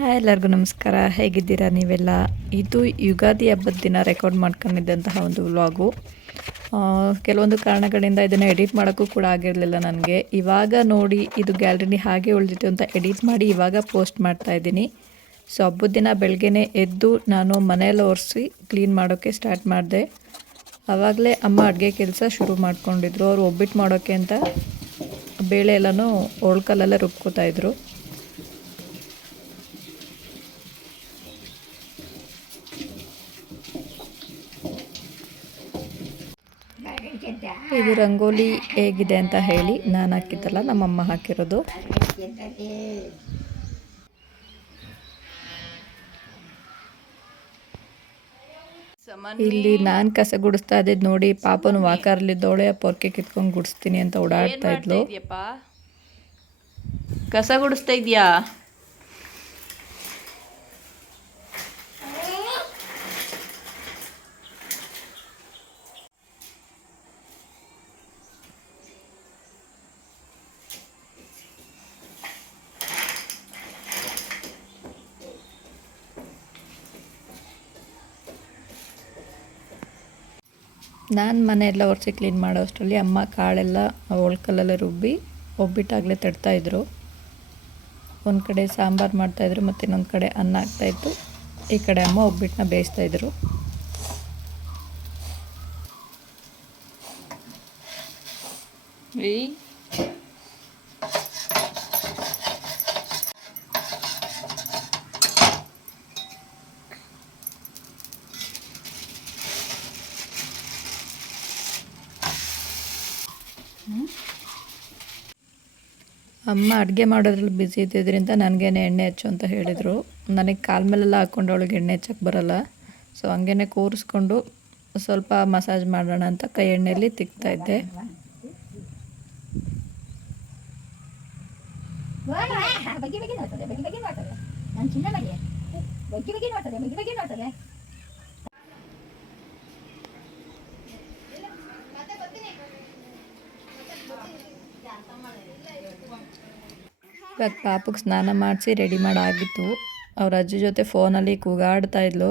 Hi ಎಲ್ಲರಿಗೂ ನಮಸ್ಕಾರ. ಹೇಗಿದ್ದೀರಾ ನೀವೆಲ್ಲ? ಇದು ಯುಗಾದಿ ಹಬ್ಬದ ದಿನ ರೆಕಾರ್ಡ್ ಮಾಡ್ಕೊಂಡಿದ್ದಂತಹ ಒಂದು ವ್ಲಾಗು ಕೆಲವೊಂದು ಕಾರಣಗಳಿಂದ ಇದನ್ನು ಎಡಿಟ್ ಮಾಡೋಕ್ಕೂ ಕೂಡ ಆಗಿರಲಿಲ್ಲ ನನಗೆ. ಇವಾಗ ನೋಡಿ ಇದು ಗ್ಯಾಲರಿ ಹಾಗೆ ಉಳಿದಿತ್ತು ಅಂತ ಎಡಿಟ್ ಮಾಡಿ ಇವಾಗ ಪೋಸ್ಟ್ ಮಾಡ್ತಾ ಇದ್ದೀನಿ. ಸೊ ಹಬ್ಬದ ದಿನ ಬೆಳಗ್ಗೆನೇ ಎದ್ದು ನಾನು ಮನೇಲಿ ಒರೆಸಿ ಕ್ಲೀನ್ ಮಾಡೋಕ್ಕೆ ಸ್ಟಾರ್ಟ್ ಮಾಡಿದೆ. ಆವಾಗಲೇ ಅಮ್ಮ ಅಡುಗೆ ಕೆಲಸ ಶುರು ಮಾಡ್ಕೊಂಡಿದ್ರು. ಅವರು ಒಬ್ಬಿಟ್ಟು ಮಾಡೋಕ್ಕೆ ಅಂತ ಬೇಳೆ ಎಲ್ಲನೂ ಒಳ್ಕಲ್ಲಲ್ಲೇ ರುಬ್ಕೋತಾ ಇದು ರಂಗೋಲಿ ಹೇಗಿದೆ ಅಂತ ಹೇಳಿ ನಾನು ಹಾಕಿದ್ದಲ್ಲ, ನಮ್ಮಮ್ಮ ಹಾಕಿರೋದು. ಇಲ್ಲಿ ನಾನು ಕಸ ಗುಡಿಸ್ತಾ ಇದ್ದಿದ್ದು ನೋಡಿ, ಪಾಪನು ವಾಕರ್ಲಿದ್ದವಳೆ ಪೊರ್ಕೆ ಕಿತ್ಕೊಂಡು ಗುಡಿಸ್ತೀನಿ ಅಂತ ಓಡಾಡ್ತಾ ಇದ್ಲು. ಕಸ ಗುಡಿಸ್ತಾ ಇದೀಯಾ? ನಾನು ಮನೆಯೆಲ್ಲ ಒರೆಸಿ ಕ್ಲೀನ್ ಮಾಡೋ ಅಷ್ಟರಲ್ಲಿ ಅಮ್ಮ ಕಾಳೆಲ್ಲ ಒಳ್ಕಲ್ಲೆಲ್ಲ ರುಬ್ಬಿ ಒಬ್ಬಿಟ್ಟಾಗಲೇ ತಡ್ತಾಯಿದ್ರು ಒಂದು ಕಡೆ ಸಾಂಬಾರು ಮಾಡ್ತಾಯಿದ್ರು ಮತ್ತು ಇನ್ನೊಂದು ಕಡೆ ಅನ್ನ ಆಗ್ತಾಯಿತ್ತು ಈ ಕಡೆ ಅಮ್ಮ ಒಬ್ಬಿಟ್ಟನ್ನ ಬೇಯಿಸ್ತಾಯಿದ್ರು ಅಮ್ಮ ಅಡುಗೆ ಮಾಡೋದ್ರಲ್ಲಿ ಬ್ಯುಸಿ ಇದ್ದಿದ್ದರಿಂದ ನನಗೇನೆ ಎಣ್ಣೆ ಹಚ್ಚು ಅಂತ ಹೇಳಿದರು. ನನಗೆ ಕಾಲ ಮೇಲೆಲ್ಲ ಹಾಕ್ಕೊಂಡು ಅವಳಿಗೆ ಎಣ್ಣೆ ಹಚ್ಚಕ್ಕೆ ಬರಲ್ಲ. ಸೊ ಹಂಗೇನೆ ಕೂರಿಸ್ಕೊಂಡು ಸ್ವಲ್ಪ ಮಸಾಜ್ ಮಾಡೋಣ ಅಂತ ಕೈ ಎಣ್ಣೆಯಲ್ಲಿ ತಿಕ್ತಾ ಇದ್ದೆ. ಬಗ್ಗೆ ಬಗ್ಗೆ ನೋಡ್ತದೆ ಬಗ್ಗೆ ಬಗ್ಗೆ ನೋಡ್ತದೆ. ನಾನು ಚಿನ್ನ ಬಗ್ಗೆ ಬಗ್ಗೆ ಬಗ್ಗೆ ನೋಡ್ತದೆ ಬಗ್ಗೆ ಬಗ್ಗೆ ನೋಡ್ತದೆ. ಇವಾಗ ಪಾಪಕ್ಕೆ ಸ್ನಾನ ಮಾಡಿಸಿ ರೆಡಿ ಮಾಡಾಗಿತ್ತು. ಅವ್ರ ಅಜ್ಜಿ ಜೊತೆ ಫೋನಲ್ಲಿ ಕೂಗಾಡ್ತಾ ಇದ್ಲು.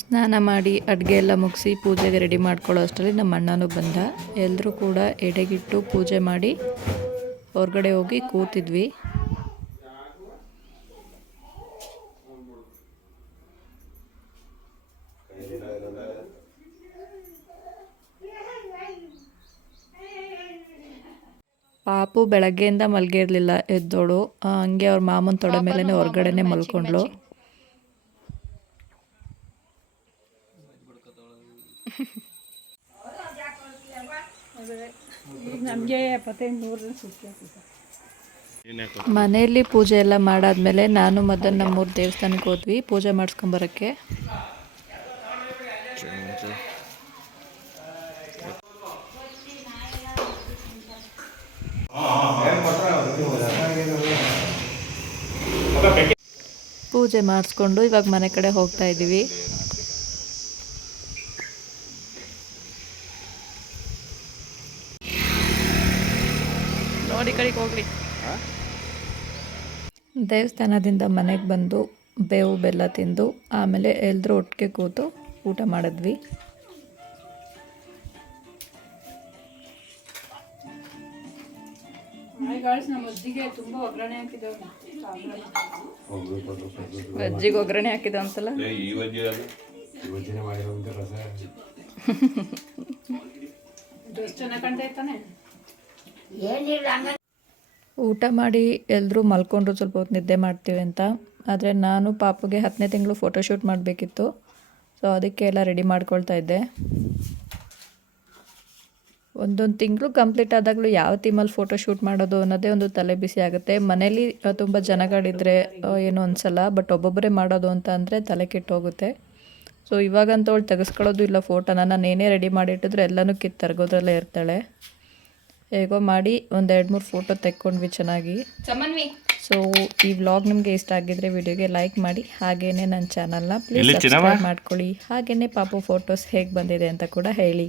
ಸ್ನಾನ ಮಾಡಿ ಅಡುಗೆ ಎಲ್ಲ ಮುಗಿಸಿ ಪೂಜೆಗೆ ರೆಡಿ ಮಾಡ್ಕೊಳ್ಳೋ ಅಷ್ಟರಲ್ಲಿ ನಮ್ಮ ಅಣ್ಣನೂ ಬಂದ. ಎಲ್ಲರೂ ಕೂಡ ಎಡೆಗಿಟ್ಟು ಪೂಜೆ ಮಾಡಿ ಹೊರಗಡೆ ಹೋಗಿ ಕೂತಿದ್ವಿ. ಪಾಪು ಬೆಳಗ್ಗೆಯಿಂದ ಮಲಗಿರಲಿಲ್ಲ ಎದ್ದೋಳು. ಹಂಗೆ ಅವ್ರ ಮಾಮನ ತೊಡೆ ಮೇಲೇ ಹೊರಗಡೆನೆ ಮಲ್ಕೊಂಡ್ಳು. ಮನೆಯಲ್ಲಿ ಪೂಜೆ ಎಲ್ಲ ಮಾಡಾದ್ಮೇಲೆ ನಾನು ಮದನ್ ನಮ್ಮೂರು ದೇವಸ್ಥಾನಕ್ಕೆ ಹೋದ್ವಿ. ಪೂಜೆ ಮಾಡಿಸ್ಕೊಂಬರಕ್ಕೆ. ಪೂಜೆ ಮಾಡಿಸ್ಕೊಂಡು ಇವಾಗ ಮನೆ ಕಡೆ ಹೋಗ್ತಾ ಇದ್ದೀವಿ. ಕಡೆಗೆ ಹೋಗ್ಲಿ. ದೇವಸ್ಥಾನದಿಂದ ಮನೆಗೆ ಬಂದು ಬೇವು ಬೆಲ್ಲ ತಿಂದು ಆಮೇಲೆ ಎಲ್ಲರೂ ಒಟ್ಟಿಗೆ ಕೂತು ಊಟ ಮಾಡಿದ್ವಿ. ಅಜ್ಜಿಗೆ ಒಗ್ಗರಣೆ ಹಾಕಿದ. ಏನಿಲ್ಲ ಹಂಗ ಊಟ ಮಾಡಿ ಎಲ್ಲರೂ ಮಲ್ಕೊಂಡ್ರು ಸ್ವಲ್ಪ ಹೊತ್ತು ನಿದ್ದೆ ಮಾಡ್ತೀವಿ ಅಂತ. ಆದರೆ ನಾನು ಪಾಪುಗೆ ಹತ್ತನೇ ತಿಂಗಳು ಫೋಟೋಶೂಟ್ ಮಾಡಬೇಕಿತ್ತು. ಸೊ ಅದಕ್ಕೆ ಎಲ್ಲ ರೆಡಿ ಮಾಡ್ಕೊಳ್ತಾ ಇದ್ದೆ. ಒಂದೊಂದು ತಿಂಗಳು ಕಂಪ್ಲೀಟ್ ಆದಾಗಲೂ ಯಾವ ಥೀಮಲ್ಲಿ ಫೋಟೋ ಶೂಟ್ ಮಾಡೋದು ಅನ್ನೋದೇ ಒಂದು ತಲೆ ಬಿಸಿ ಆಗುತ್ತೆ. ಮನೇಲಿ ತುಂಬ ಜನಗಳಿದ್ರೆ ಏನು ಅನ್ಸಲ್ಲ ಬಟ್ ಒಬ್ಬೊಬ್ಬರೇ ಮಾಡೋದು ಅಂತ ಅಂದರೆ ತಲೆ ಕೆಟ್ಟೋಗುತ್ತೆ. ಸೊ ಇವಾಗಂತ ಅವಳು ತೆಗೆಸ್ಕೊಳ್ಳೋದು ಇಲ್ಲ ಫೋಟೋನ ನಾನು ಏನೇ ರೆಡಿ ಮಾಡಿಟ್ಟಿದ್ರೆ ಎಲ್ಲನೂ ಕಿತ್ತು ತರಗೋದ್ರಲ್ಲೇ ಇರ್ತಾಳೆ. ಹೇಗೋ ಮಾಡಿ ಒಂದು ಎರಡು ಮೂರು ಫೋಟೋ ತೆಕ್ಕೊಂಡ್ವಿ ಚೆನ್ನಾಗಿ. ಸೊ ಈ ವ್ಲಾಗ್ ನಿಮಗೆ ಇಷ್ಟ ಆಗಿದ್ರೆ ವಿಡಿಯೋಗೆ ಲೈಕ್ ಮಾಡಿ ಹಾಗೇನೆ ನನ್ನ ಚಾನಲ್ನ ಪ್ಲೀಸ್? ಸಬ್ಸ್ಕ್ರೈಬ್ ಮಾಡ್ಕೊಳ್ಳಿ. ಹಾಗೇನೆ ಪಾಪು ಫೋಟೋಸ್ ಹೇಗೆ ಬಂದಿದೆ ಅಂತ ಕೂಡ ಹೇಳಿ.